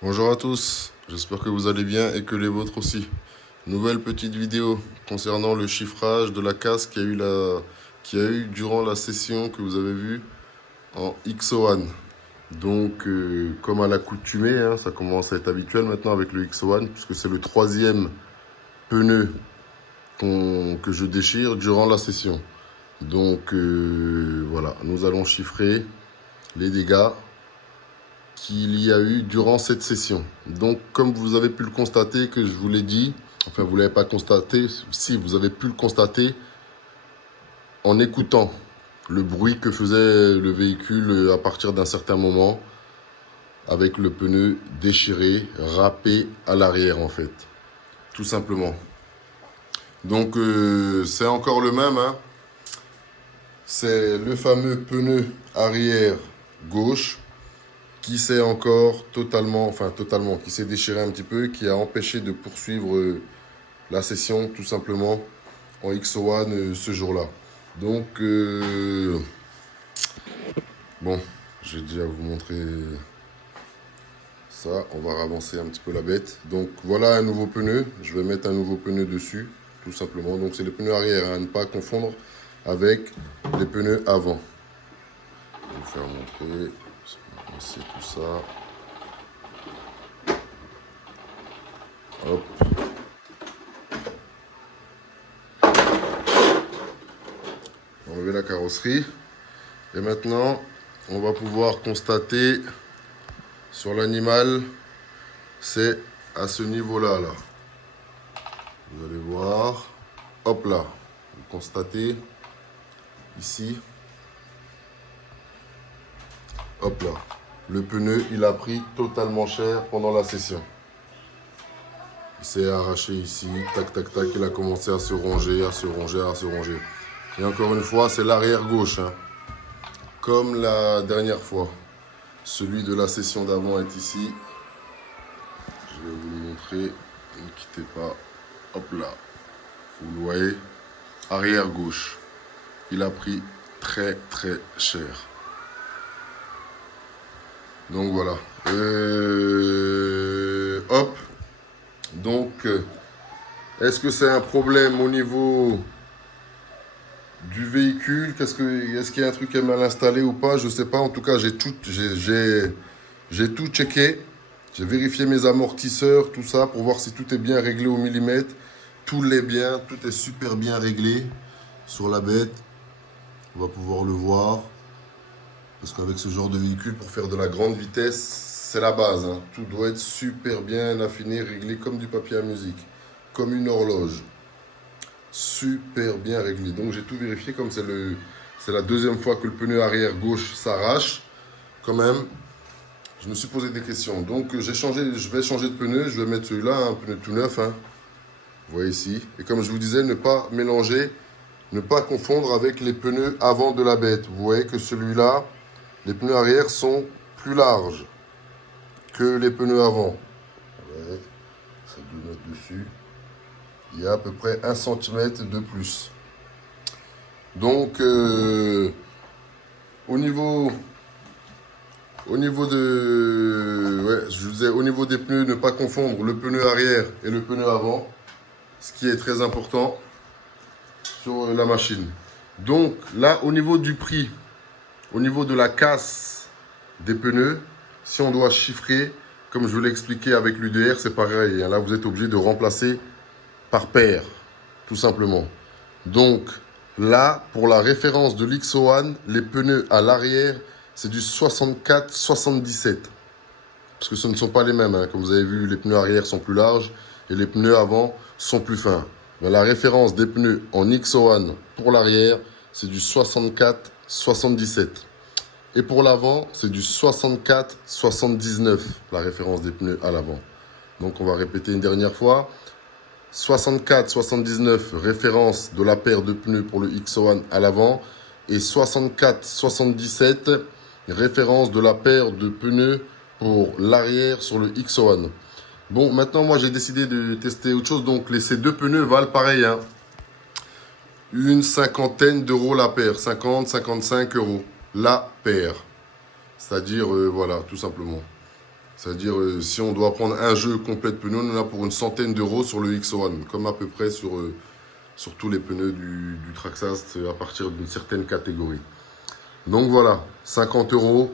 Bonjour à tous, j'espère que vous allez bien et que les vôtres aussi. Nouvelle petite vidéo concernant le chiffrage de la casse qu'il y a eu durant la session que vous avez vue en XO1. Donc, comme à l'accoutumée, hein, ça commence à être habituel maintenant avec le XO1, puisque c'est le troisième pneu que je déchire durant la session. Donc, voilà, nous allons chiffrer les dégâts qu'il y a eu durant cette session. Donc, comme vous avez pu le constater, que je vous l'ai dit, enfin, vous ne l'avez pas constaté, si vous avez pu le constater en écoutant le bruit que faisait le véhicule à partir d'un certain moment, avec le pneu déchiré, râpé à l'arrière, en fait, tout simplement. Donc, c'est encore le même, hein. C'est le fameux pneu arrière gauche qui s'est encore totalement, qui s'est déchiré un petit peu, qui a empêché de poursuivre la session tout simplement en XO1 ce jour-là. Donc, bon, je vais déjà vous montrer ça. On va avancer un petit peu la bête. Donc, voilà un nouveau pneu. Je vais mettre un nouveau pneu dessus, tout simplement. Donc, c'est le pneu arrière, hein, à ne pas confondre avec les pneus avant. Je vais vous faire montrer. C'est tout ça. Hop. Enlever la carrosserie. Et maintenant, on va pouvoir constater sur l'animal, c'est à ce niveau-là. Là. Vous allez voir. Hop là. Vous constatez ici. Hop là. Le pneu, il a pris totalement cher pendant la session. Il s'est arraché ici. Tac, tac, tac. Il a commencé à se ronger, à se ronger, à se ronger. Et encore une fois, c'est l'arrière gauche. Hein. Comme la dernière fois. Celui de la session d'avant est ici. Je vais vous le montrer. Ne quittez pas. Hop là. Vous le voyez. Arrière gauche. Il a pris très très cher. Donc voilà. Hop. Donc, est-ce que c'est un problème au niveau du véhicule? Est-ce qu'il y a un truc qui est mal installé ou pas? Je sais pas. En tout cas, j'ai tout checké. J'ai vérifié mes amortisseurs, tout ça, pour voir si tout est bien réglé au millimètre. Tout l'est bien, tout est super bien réglé sur la bête. On va pouvoir le voir. Parce qu'avec ce genre de véhicule, pour faire de la grande vitesse, c'est la base. Hein. Tout doit être super bien affiné, réglé comme du papier à musique. Comme une horloge. Super bien réglé. Donc j'ai tout vérifié, comme c'est la deuxième fois que le pneu arrière gauche s'arrache. Quand même, je me suis posé des questions. Donc je vais changer de pneu. Je vais mettre celui-là, un pneu tout neuf. Hein. Vous voyez ici. Et comme je vous disais, ne pas mélanger, ne pas confondre avec les pneus avant de la bête. Vous voyez que celui-là, les pneus arrière sont plus larges que les pneus avant. Ouais, ça doit mettre dessus. Il y a à peu près 1 cm de plus. Donc, au niveau je vous disais, au niveau des pneus, ne pas confondre le pneu arrière et le pneu avant, ce qui est très important sur la machine. Donc là, au niveau du prix, au niveau de la casse des pneus, si on doit chiffrer, comme je vous l'ai expliqué avec l'UDR, c'est pareil. Là, vous êtes obligé de remplacer par paire, tout simplement. Donc là, pour la référence de l'XO1, les pneus à l'arrière, c'est du 64-77. Parce que ce ne sont pas les mêmes. Hein. Comme vous avez vu, les pneus arrière sont plus larges et les pneus avant sont plus fins. Mais la référence des pneus en XO1 pour l'arrière, c'est du 64-77. Et pour l'avant, c'est du 64-79, la référence des pneus à l'avant. Donc on va répéter une dernière fois. 64-79, référence de la paire de pneus pour le XO1 à l'avant. Et 64-77, référence de la paire de pneus pour l'arrière sur le XO1. Bon, maintenant, moi, j'ai décidé de tester autre chose. Donc, ces deux pneus valent pareil. Hein. Une cinquantaine d'euros la paire. 50-55 euros la paire. C'est-à-dire, voilà, tout simplement. C'est-à-dire, si on doit prendre un jeu complet de pneus, on en a pour une centaine d'euros sur le XO1, comme à peu près sur tous les pneus du Traxxas à partir d'une certaine catégorie. Donc voilà, 50 euros,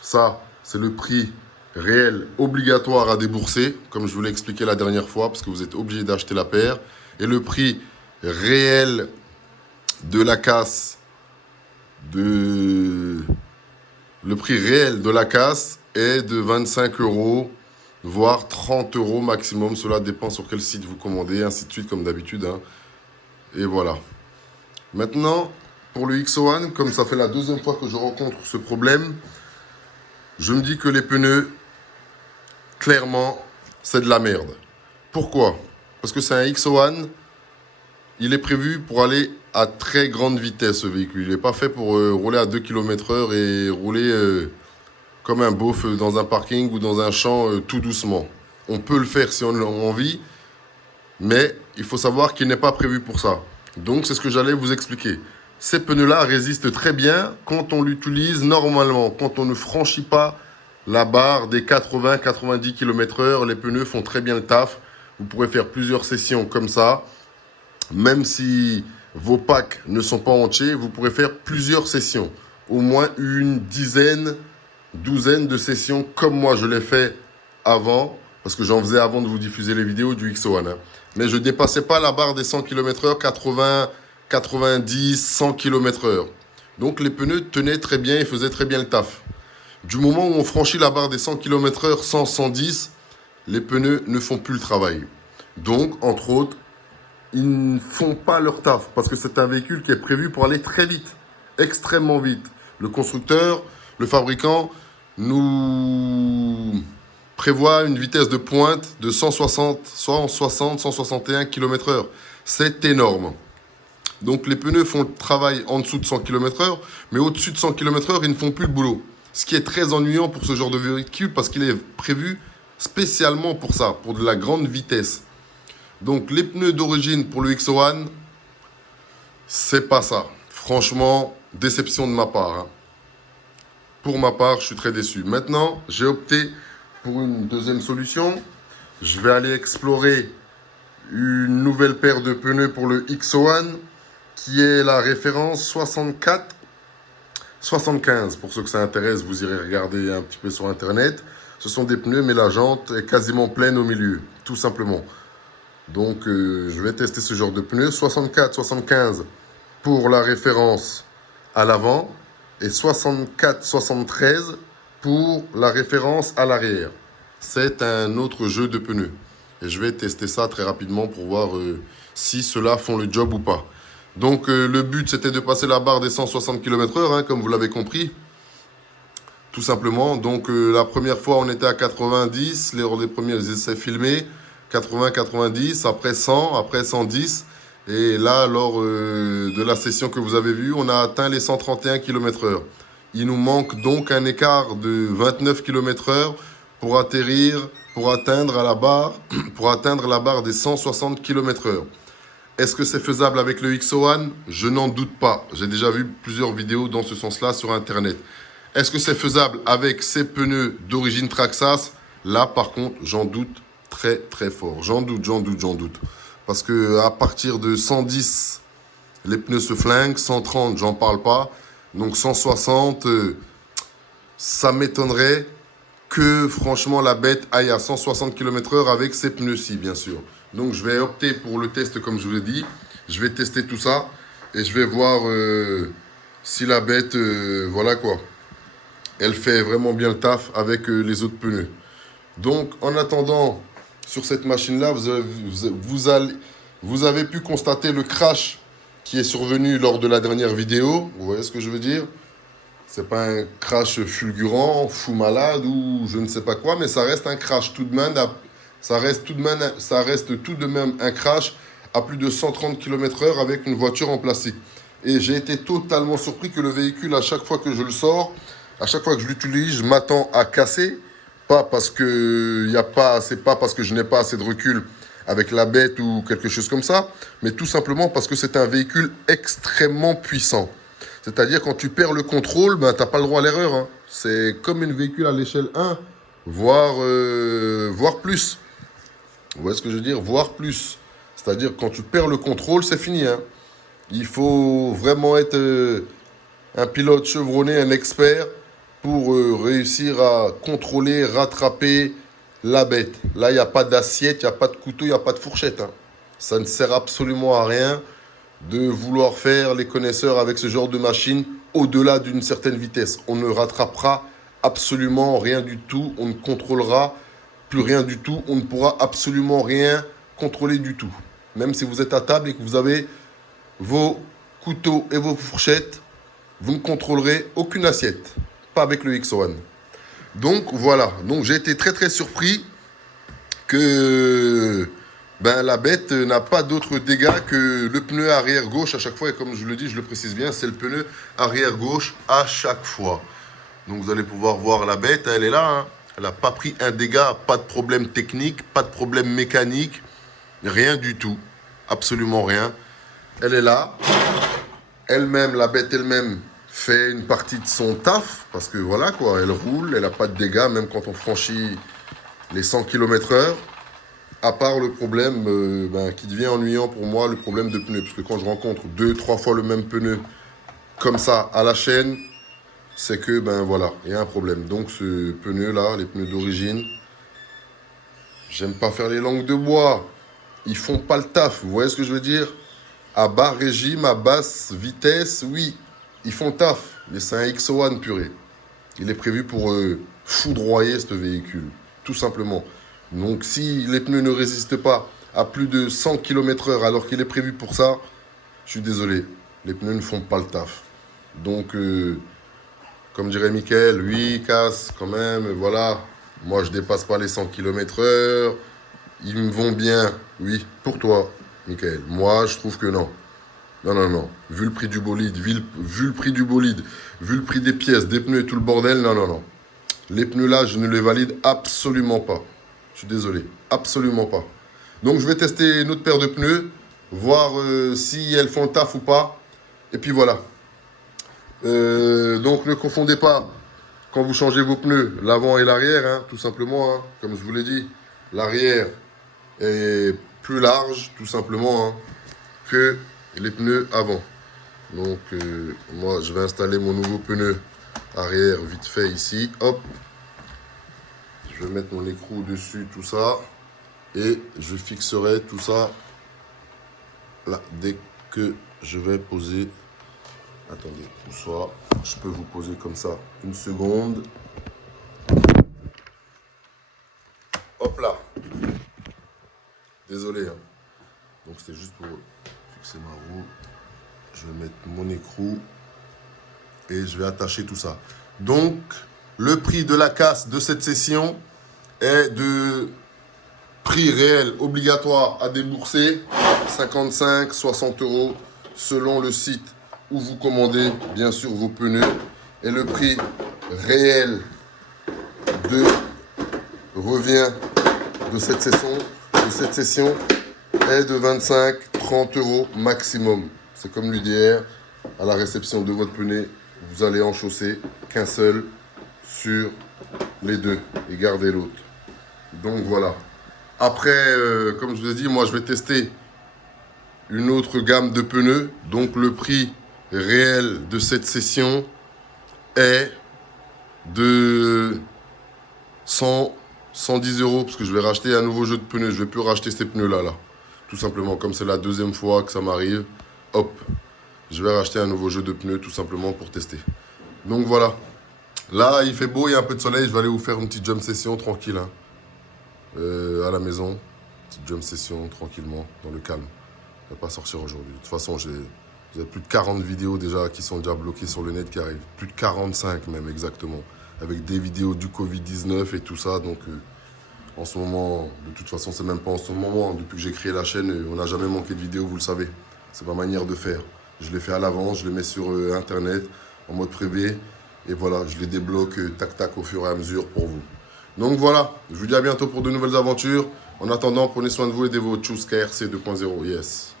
ça, c'est le prix réel obligatoire à débourser, comme je vous l'ai expliqué la dernière fois, parce que vous êtes obligé d'acheter la paire. Et le prix réel de la casse le prix réel de la casse est de 25 euros, voire 30 euros maximum. Cela dépend sur quel site vous commandez, ainsi de suite, comme d'habitude. Hein. Et voilà. Maintenant, pour le XO1, comme ça fait la deuxième fois que je rencontre ce problème, je me dis que les pneus, clairement, c'est de la merde. Pourquoi? Parce que c'est un XO1, il est prévu pour aller à très grande vitesse, ce véhicule. Il n'est pas fait pour rouler à 2 km/h et rouler comme un beauf dans un parking ou dans un champ tout doucement. On peut le faire si on a envie, mais il faut savoir qu'il n'est pas prévu pour ça. Donc, c'est ce que j'allais vous expliquer. Ces pneus-là résistent très bien quand on l'utilise normalement, quand on ne franchit pas la barre des 80-90 km/h. Les pneus font très bien le taf. Vous pourrez faire plusieurs sessions comme ça. Même si vos packs ne sont pas entiers, vous pourrez faire plusieurs sessions. Au moins une dizaine, douzaine de sessions comme moi je l'ai fait avant. Parce que j'en faisais avant de vous diffuser les vidéos du XO1. Hein. Mais je ne dépassais pas la barre des 100 km/h, 80, 90, 100 km/h. Donc les pneus tenaient très bien et faisaient très bien le taf. Du moment où on franchit la barre des 100 km/h, 100, 110, les pneus ne font plus le travail. Donc, entre autres, ils ne font pas leur taf parce que c'est un véhicule qui est prévu pour aller très vite, extrêmement vite. Le constructeur, le fabricant, nous prévoit une vitesse de pointe de 160, 161 km/h. C'est énorme. Donc les pneus font le travail en dessous de 100 km/h, mais au-dessus de 100 km/h, ils ne font plus le boulot. Ce qui est très ennuyant pour ce genre de véhicule parce qu'il est prévu spécialement pour ça, pour de la grande vitesse. Donc les pneus d'origine pour le XO1, c'est pas ça. Franchement, déception de ma part. Hein. Pour ma part, je suis très déçu. Maintenant, j'ai opté pour une deuxième solution. Je vais aller explorer une nouvelle paire de pneus pour le XO1 qui est la référence 64-75. Pour ceux que ça intéresse, vous irez regarder un petit peu sur internet. Ce sont des pneus, mais la jante est quasiment pleine au milieu, tout simplement. Donc, je vais tester ce genre de pneus. 64-75 pour la référence à l'avant et 64-73 pour la référence à l'arrière. C'est un autre jeu de pneus. Et je vais tester ça très rapidement pour voir si ceux-là font le job ou pas. Donc, le but, c'était de passer la barre des 160 km/h, hein, comme vous l'avez compris. Tout simplement. Donc, la première fois, on était à 90. Lors des premiers essais filmés, 80-90, après 100, après 110. Et là, lors de la session que vous avez vue, on a atteint les 131 km/h. Il nous manque donc un écart de 29 km/h pour atteindre la barre des 160 km/h. Est-ce que c'est faisable avec le XO1? Je n'en doute pas. J'ai déjà vu plusieurs vidéos dans ce sens-là sur Internet. Est-ce que c'est faisable avec ces pneus d'origine Traxxas? Là, par contre, j'en doute très, très fort. J'en doute. Parce que à partir de 110, les pneus se flinguent. 130, j'en parle pas. Donc 160, ça m'étonnerait que franchement la bête aille à 160 km/h avec ces pneus-ci, bien sûr. Donc je vais opter pour le test comme je vous l'ai dit. Je vais tester tout ça et je vais voir si la bête, voilà quoi, elle fait vraiment bien le taf avec les autres pneus. Donc en attendant, sur cette machine-là, vous avez pu constater le crash qui est survenu lors de la dernière vidéo. Vous voyez ce que je veux dire? C'est pas un crash fulgurant, fou malade ou je ne sais pas quoi, mais ça reste un crash tout de même. Ça reste tout de même un crash à plus de 130 km/h avec une voiture en plastique. Et j'ai été totalement surpris que le véhicule, à chaque fois que je le sors, à chaque fois que je l'utilise, je m'attends à casser. Pas parce que c'est pas parce que je n'ai pas assez de recul avec la bête ou quelque chose comme ça, mais tout simplement parce que c'est un véhicule extrêmement puissant. C'est-à-dire quand tu perds le contrôle, ben, tu n'as pas le droit à l'erreur. Hein. C'est comme un véhicule à l'échelle 1. voire plus. Vous voyez ce que je veux dire? Voire plus. C'est-à-dire, quand tu perds le contrôle, c'est fini. Hein. Il faut vraiment être un pilote chevronné, un expert, pour réussir à contrôler, rattraper la bête. Là, il n'y a pas d'assiette, il n'y a pas de couteau, il n'y a pas de fourchette. Hein. Ça ne sert absolument à rien de vouloir faire les connaisseurs avec ce genre de machine au-delà d'une certaine vitesse. On ne rattrapera absolument rien du tout, on ne contrôlera plus rien du tout, on ne pourra absolument rien contrôler du tout. Même si vous êtes à table et que vous avez vos couteaux et vos fourchettes, vous ne contrôlerez aucune assiette. Pas avec le X1. Donc voilà, donc j'ai été très très surpris que la bête n'a pas d'autre dégâts que le pneu arrière gauche à chaque fois. Et comme je le dis, je le précise bien, c'est le pneu arrière gauche à chaque fois. Donc vous allez pouvoir voir la bête, elle est là. Hein. Elle n'a pas pris un dégât, pas de problème technique, pas de problème mécanique, rien du tout. Absolument rien. Elle est là. Elle-même, la bête elle-même, fait une partie de son taf. Parce que voilà quoi, elle roule, elle n'a pas de dégâts, même quand on franchit les 100 km/h. À part le problème qui devient ennuyant pour moi, le problème de pneus. Parce que quand je rencontre 2-3 fois le même pneu comme ça à la chaîne, c'est que voilà, il y a un problème. Donc ce pneu-là, les pneus d'origine, j'aime pas faire les langues de bois. Ils font pas le taf, vous voyez ce que je veux dire? À bas régime, à basse vitesse, oui, ils font taf. Mais c'est un X1 purée. Il est prévu pour foudroyer ce véhicule, tout simplement. Donc si les pneus ne résistent pas à plus de 100 km/h alors qu'il est prévu pour ça, je suis désolé, les pneus ne font pas le taf. Donc, comme dirait Mickaël, oui, casse quand même, voilà. Moi, je dépasse pas les 100 km/h. Ils me vont bien, oui, pour toi, Mickaël. Moi, je trouve que non. Non, non, non. Vu le prix du bolide, vu le prix du bolide, vu le prix des pièces, des pneus et tout le bordel, non, non, non. Les pneus là, je ne les valide absolument pas. Je suis désolé, absolument pas. Donc, je vais tester une autre paire de pneus, voir si elles font le taf ou pas. Et puis voilà. Donc, ne confondez pas quand vous changez vos pneus, l'avant et l'arrière, hein, tout simplement, hein, comme je vous l'ai dit. L'arrière est plus large, tout simplement, hein, que les pneus avant. Donc, moi, je vais installer mon nouveau pneu arrière vite fait ici. Hop. Je vais mettre mon écrou dessus, tout ça. Et je fixerai tout ça là, dès que je vais poser. Attendez, ou soit je peux vous poser comme ça une seconde. Hop là. Désolé. Hein. Donc c'était juste pour fixer ma roue. Je vais mettre mon écrou et je vais attacher tout ça. Donc le prix de la casse de cette session est de prix réel obligatoire à débourser 55-60 € selon le site où vous commandez bien sûr vos pneus. Et le prix réel de revient de cette session est de 25-30 € maximum. C'est comme l'UDR, à la réception de votre pneu, vous allez en chausser qu'un seul sur les deux et garder l'autre. Donc voilà. Après, comme je vous ai dit, moi je vais tester une autre gamme de pneus. Donc le prix réel de cette session est de 110 € parce que je vais racheter un nouveau jeu de pneus. Je ne vais plus racheter ces pneus-là. Là. Tout simplement, comme c'est la deuxième fois que ça m'arrive, hop, je vais racheter un nouveau jeu de pneus tout simplement pour tester. Donc voilà. Là, il fait beau, il y a un peu de soleil. Je vais aller vous faire une petite jump session tranquille. Hein. À la maison. Petite jump session tranquillement, dans le calme. Je ne vais pas sortir aujourd'hui. De toute façon, j'ai plus de 40 vidéos déjà qui sont déjà bloquées sur le net qui arrivent. Plus de 45 même exactement. Avec des vidéos du Covid-19 et tout ça. Donc en ce moment, de toute façon, c'est même pas en ce moment. Depuis que j'ai créé la chaîne, on n'a jamais manqué de vidéos, vous le savez. C'est ma manière de faire. Je les fais à l'avance, je les mets sur Internet, en mode privé. Et voilà, je les débloque tac-tac au fur et à mesure pour vous. Donc voilà, je vous dis à bientôt pour de nouvelles aventures. En attendant, prenez soin de vous et de vos Choose KRC 2.0. Yes.